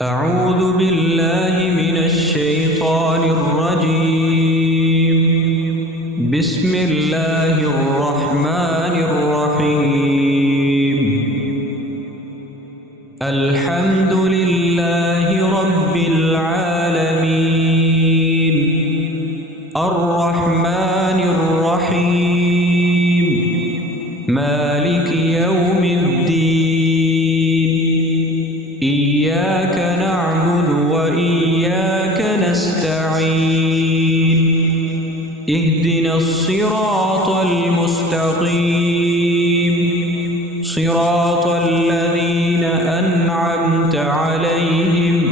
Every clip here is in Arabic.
أعوذ بالله من الشيطان الرجيم. بسم الله الرحمن الرحيم. الحمد لله رب العالمين الرحمن الرحيم مالك يوم الدين إياك نعبد وإياك نستعين اهدنا الصراط المستقيم صراط الذين أنعمت عليهم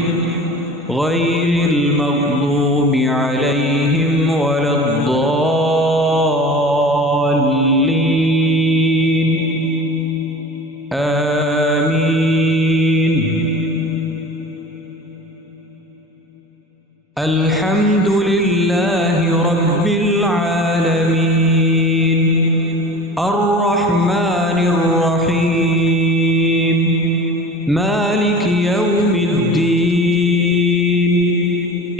غير المغضوب عليهم ولا الضالين آمين. الحمد لله رب العالمين الرحمن الرحيم مالك يوم الدين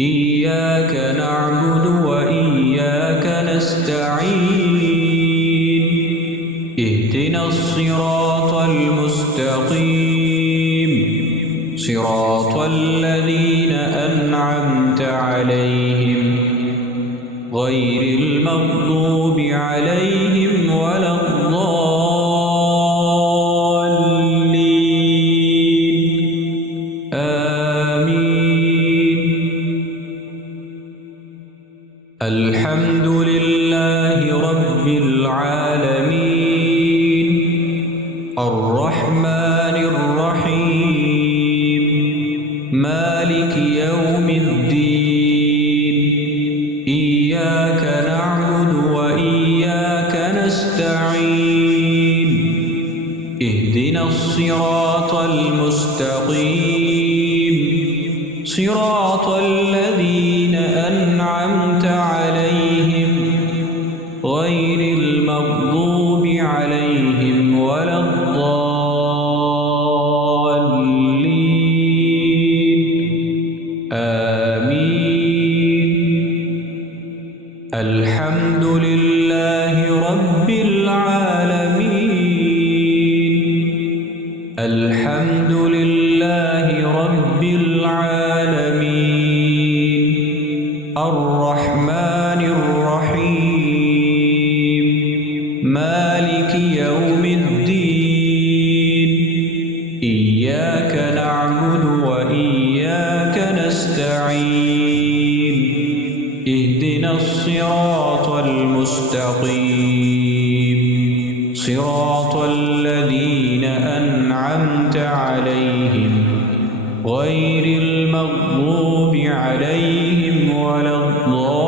إياك نعبد وإياك نستعين اهدنا الصراط المستقيم صراط الذين أنعمت عليهم غير المغضوب عليهم ولا الضالين آمين. الحمد لله رب العالمين الرحمن الرحيم مالك يوم الدين إياك نعبد وإياك نستعين اهدنا الصراط المستقيم صراط الذين أنعمت عليهم غير المغضوب عليهم ولا الضالين آمين. الحمد لله رب العالمين الحمد لله رب العالمين الرحمن الرحيم مالك يوم الدين إياك نعبد وإياك نستعين اهدنا الصراط المستقيم صراط الذين أنعمت عليهم غير المغضوب عليهم ولا الضالين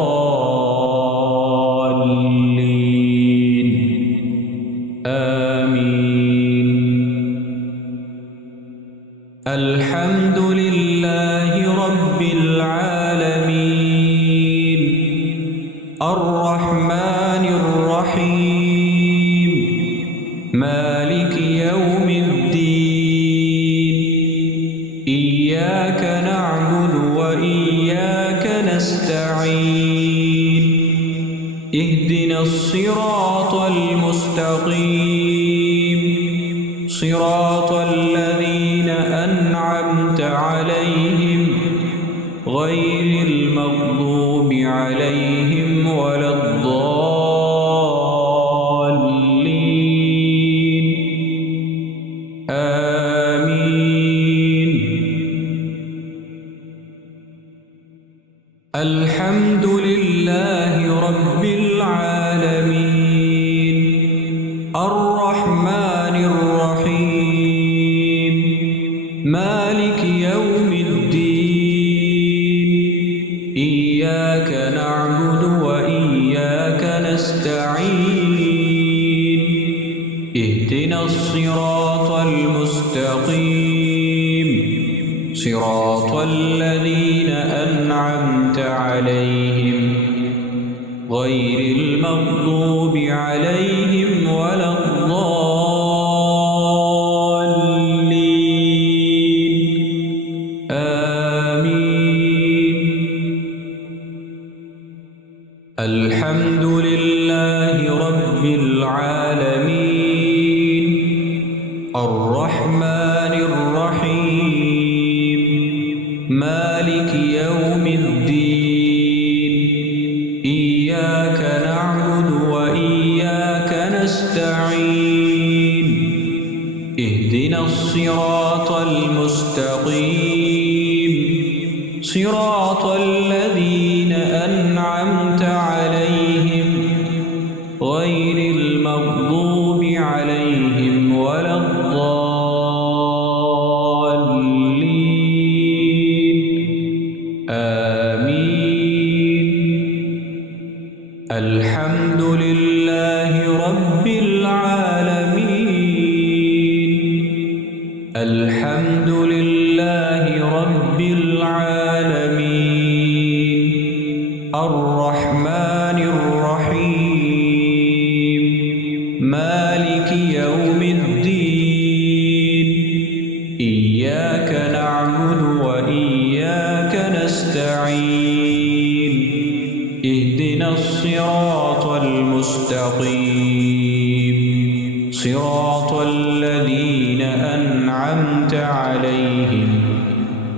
آمين. الحمد لله رب العالمين الرحمن الرحيم مالك يوم الدين إياك نعبد وإياك نستعين اهدنا الصراط المستقيم صراط الذين أنعمت عليهم غير المغضوب عليهم ولا الضالين آمين. الحمد لله رب العالمين الرحمن الرحيم مالك يوم الدين إياك نعبد وإياك نستعين اهدنا الصراط المستقيم صراط الذين أنعمت عليهم غير المغضوب عليهم ولا الضالين مالك يوم الدين إياك نعبد وإياك نستعين اهدنا الصراط المستقيم صراط الذين أنعمت عليهم غير المغضوب عليهم ولا الضالين آمين. الحمد لله رب العالمين. الحمد لله رب العالمين. الرحمن الرحيم مالك يوم الدين إياك نعبد وإياك نستعين اهدنا الصراط المستقيم صراط الذين أنعمت عليهم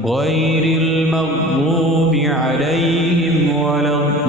غير المغضوب عليهم ولا الضالين